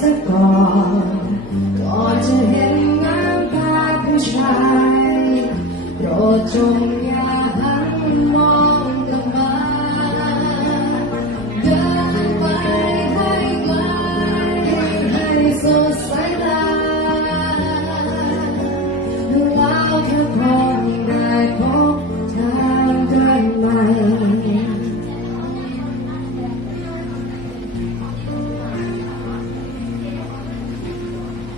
สักก่อนก่อนจะเห็นน้ำตาผู้ชายโปรดจง